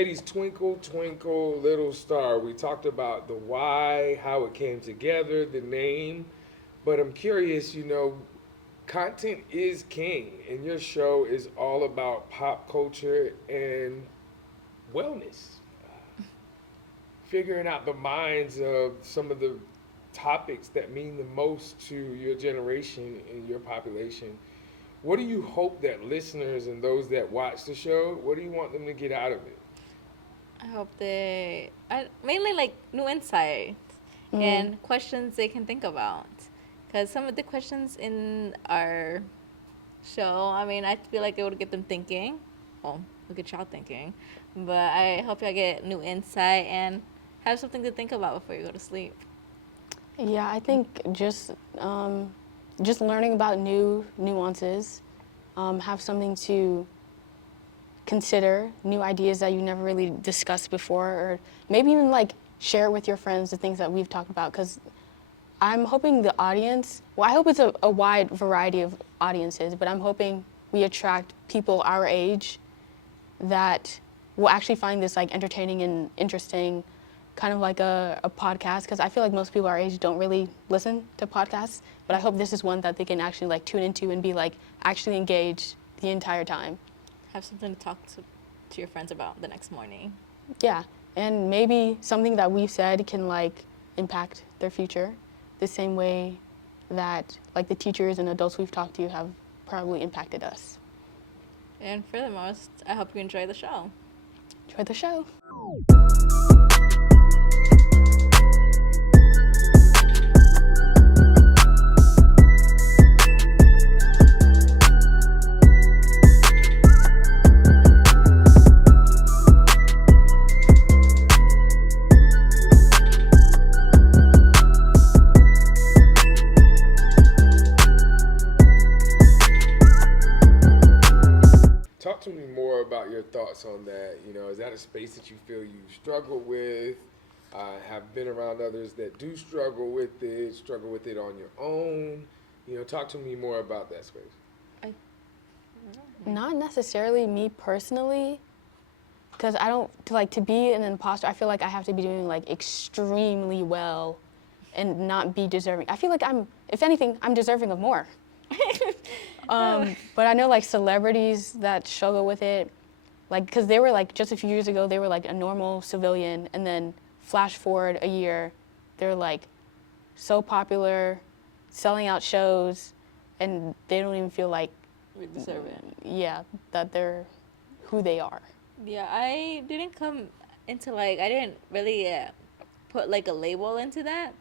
Ladies, Twinkle Twinkle Little Star. We talked about the why, how it came together, the name. But I'm curious, content is king, and your show is all about pop culture and wellness. Figuring out the minds of some of the topics that mean the most to your generation and your population. What do you hope that listeners and those that watch the show, what do you want them to get out of it? I hope mainly like new insight Mm. and questions they can think about. Because some of the questions in our show, I mean, I feel like it would get them thinking. Well, look at y'all thinking. But I hope y'all get new insight and have something to think about before you go to sleep. Yeah, I think just learning about new nuances, have something to consider, new ideas that you never really discussed before, or maybe even like share with your friends the things that we've talked about. Because I'm hoping the audience, well, I hope it's a wide variety of audiences, but I'm hoping we attract people our age that will actually find this like entertaining and interesting, kind of like a podcast, because I feel like most people our age don't really listen to podcasts, but I hope this is one that they can actually like tune into and be like actually engaged the entire time. Have something to talk to your friends about the next morning. Yeah, and maybe something that we've said can like impact their future the same way that like the teachers and adults we've talked to have probably impacted us. And for the most, I hope you enjoy the show. Enjoy the show. Talk to me more about your thoughts on that. Is that a space that you feel you struggle with? Have been around others that do struggle with it on your own? Talk to me more about that space. I Not necessarily me personally, because I don't to be an imposter. I feel like I have to be doing like extremely well, and not be deserving. I feel like if anything, I'm deserving of more. But I know like celebrities that struggle with it, like because they were like just a few years ago they were like a normal civilian, and then flash forward a year, they're like so popular, selling out shows, and they don't even feel like we deserve it. yeah that they're who they are. Yeah, I didn't come into like I didn't really put like a label into that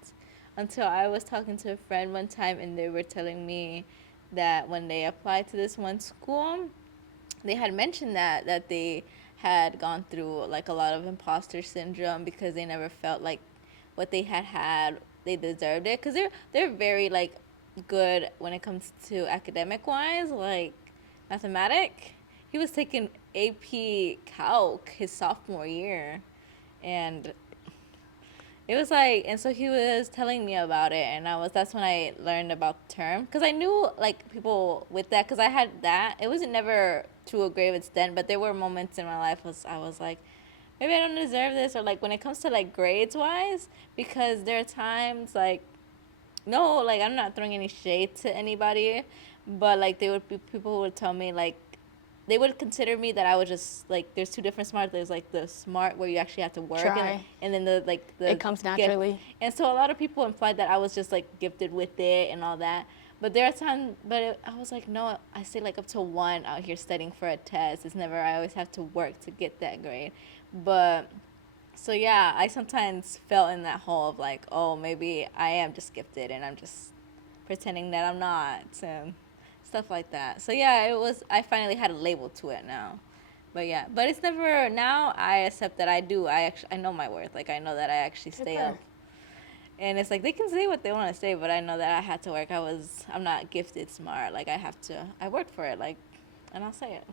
until I was talking to a friend one time and they were telling me that when they applied to this one school, they had mentioned that they had gone through like a lot of imposter syndrome because they never felt like what they had they deserved it because they're very like good when it comes to academic wise, like mathematic. He was taking AP Calc his sophomore year, and it was like, and so he was telling me about it, and that's when I learned about the term, because I knew like people with that, because I had that. It wasn't never to a grave extent, but there were moments in my life I was like, maybe I don't deserve this, or like when it comes to like grades wise, because there are times like, no, like I'm not throwing any shade to anybody, but like they would be people who would tell me like they would consider me that I was just like there's two different smart. There's like the smart where you actually have to work, Try. and then the like the It comes gift. naturally. And so a lot of people implied that I was just like gifted with it and all that. But there are times, I was like, no, I stay like up to one out here studying for a test. It's never, I always have to work to get that grade. But so yeah, I sometimes fell in that hole of like, oh, maybe I am just gifted and I'm just pretending that I'm not, and stuff like that. So yeah, it was. I finally had a label to it now, but yeah, but it's never. Now I accept that I do. I know my worth. Like I know that I actually stay Okay. up, and it's like they can say what they want to say, but I know that I had to work. I'm not gifted smart. Like I have to. I worked for it. Like, and I'll say it.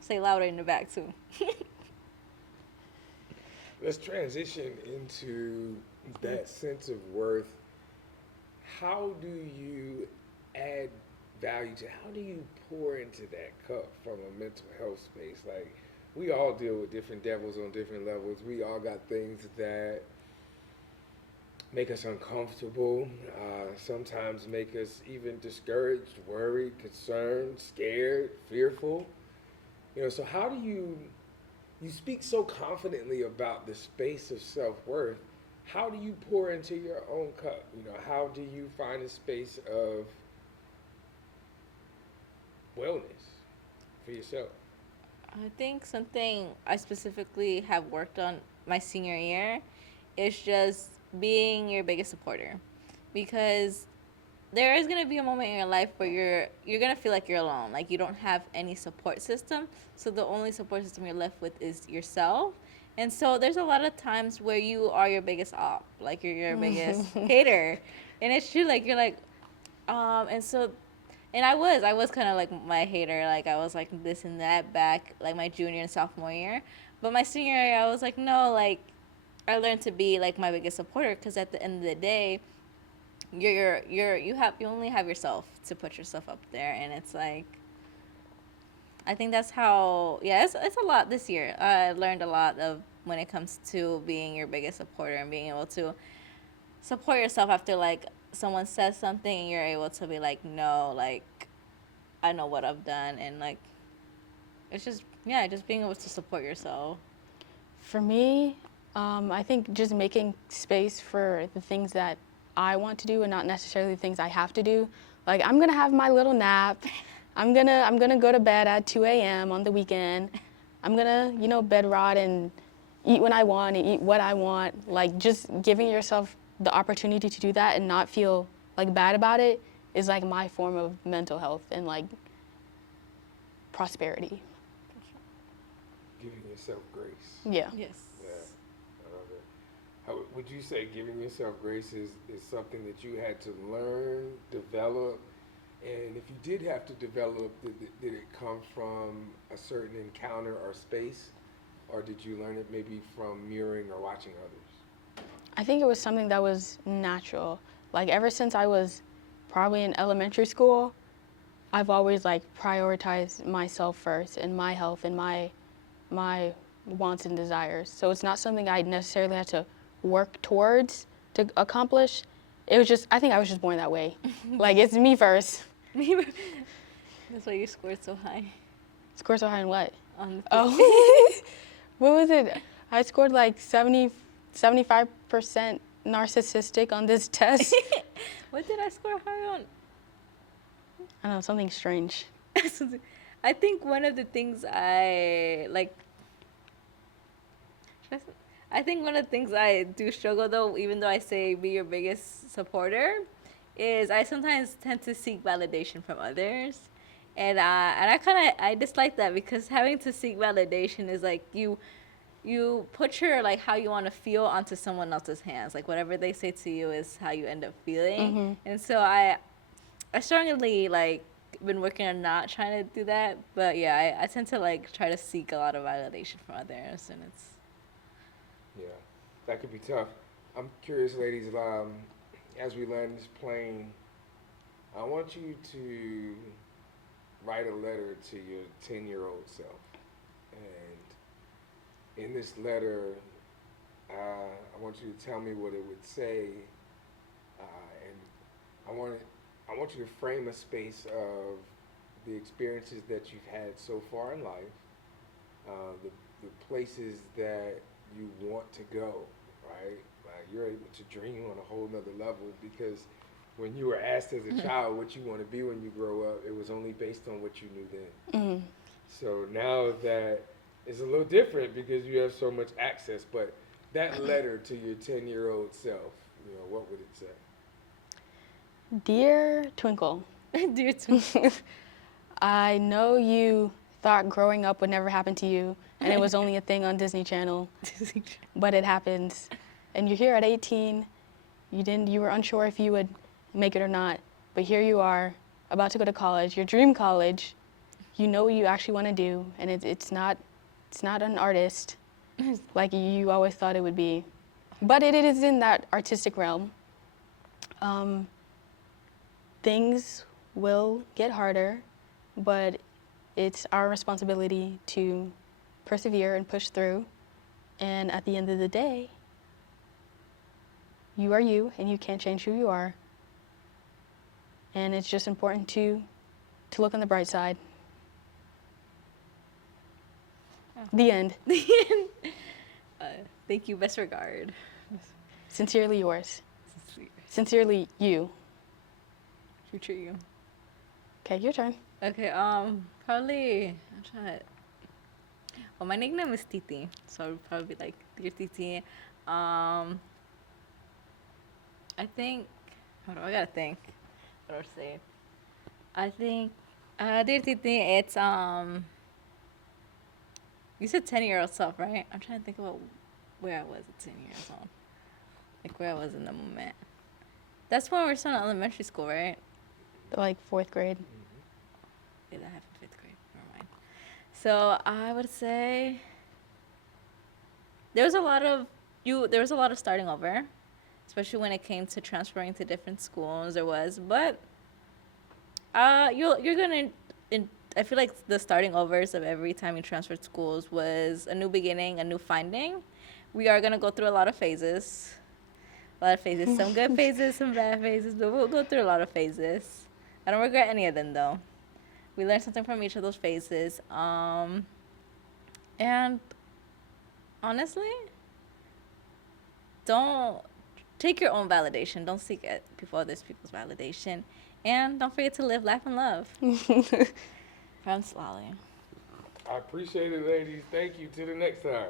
Say louder in the back too. Let's transition into that sense of worth. How do you add value to, how do you pour into that cup from a mental health space? Like, we all deal with different devils on different levels. We all got things that make us uncomfortable, sometimes make us even discouraged, worried, concerned, scared, fearful. So how do you speak so confidently about the space of self-worth? How do you pour into your own cup? How do you find a space of wellness for yourself? I think something I specifically have worked on my senior year is just being your biggest supporter, because there is gonna be a moment in your life where you're gonna feel like you're alone, like you don't have any support system. So the only support system you're left with is yourself. And so there's a lot of times where you are your biggest op, like you're your biggest hater, and it's true. Like you're like, and so, and I was kind of like my hater. Like I was like this and that back like my junior and sophomore year, but my senior year I was like no, like I learned to be like my biggest supporter, because at the end of the day you only have yourself to put yourself up there. And it's like I think that's how, yeah, it's a lot this year. I learned a lot of when it comes to being your biggest supporter and being able to support yourself after like someone says something and you're able to be like no, like I know what I've done. And like it's just, yeah, just being able to support yourself. For me, I think just making space for the things that I want to do and not necessarily the things I have to do. Like I'm gonna have my little nap. I'm gonna go to bed at 2 a.m. on the weekend. I'm gonna, bed rot and eat when I want and eat what I want. Like just giving yourself the opportunity to do that and not feel like bad about it is like my form of mental health and like prosperity. Giving yourself grace. Yeah. Yes. Yeah, I love it. How would you say giving yourself grace is something that you had to learn, develop? And if you did have to develop, did it come from a certain encounter or space? Or did you learn it maybe from mirroring or watching others? I think it was something that was natural. Like ever since I was probably in elementary school, I've always like prioritized myself first and my health and my wants and desires. So it's not something I necessarily had to work towards to accomplish. It was just, I think I was just born that way. Like it's me first. That's why you scored so high Score so high in what? on the Oh, what was it? I scored like 75% narcissistic on this test. What did I score high on? I don't know, something strange. I think one of the things I like. I think one of the things I do struggle though, even though I say be your biggest supporter, is I sometimes tend to seek validation from others, and I dislike that, because having to seek validation is like you put your like how you want to feel onto someone else's hands. Like whatever they say to you is how you end up feeling. And so I strongly like been working on not trying to do that. But yeah, I tend to like try to seek a lot of validation from others, and it's Yeah, that could be tough. I'm curious, ladies, as we land this plane, I want you to write a letter to your 10-year-old self. And in this letter, I want you to tell me what it would say. And I want you to frame a space of the experiences that you've had so far in life, the places that you want to go, right? Like you're able to dream on a whole nother level, because when you were asked as a child what you want to be when you grow up, it was only based on what you knew then. So now that it's a little different because you have so much access, but that letter to your 10-year-old self, what would it say? Dear Twinkle, dear to I know you thought growing up would never happen to you, and it was only a thing on Disney Channel, but it happens. And you're here at 18. You were unsure if you would make it or not, but here you are, about to go to college, your dream college. You know what you actually want to do, and it's not an artist like you always thought it would be, but it is in that artistic realm. Things will get harder, but it's our responsibility to persevere and push through. And at the end of the day, you are you, and you can't change who you are. And it's just important to look on the bright side. Oh. The end. Thank you. Best regard. Sincerely yours. Sincerely you. Future you. Okay, your turn. Okay, probably, I'm trying to, well, my nickname is Titi, so I would probably be like, Dear Titi. I think, hold on, I gotta think. What do I say? I think, Dear Titi, it's, you said 10-year-old self, right? I'm trying to think about where I was at 10 years old. Like, where I was in the moment. That's when we were still in elementary school, right? Like 4th grade. Yeah, that happened 5th grade. Never mind. So I would say there was a lot of starting over, especially when it came to transferring to different schools. There was, but you're gonna. I feel like the starting overs of every time you transferred schools was a new beginning, a new finding. We are gonna go through a lot of phases. Some good phases, some bad phases, but we'll go through a lot of phases. I don't regret any of them though. We learned something from each of those phases. And honestly, don't take your own validation. Don't seek it before other people's validation. And don't forget to live, laugh, and love. From Citlalli. I appreciate it, ladies. Thank you. Till the next time.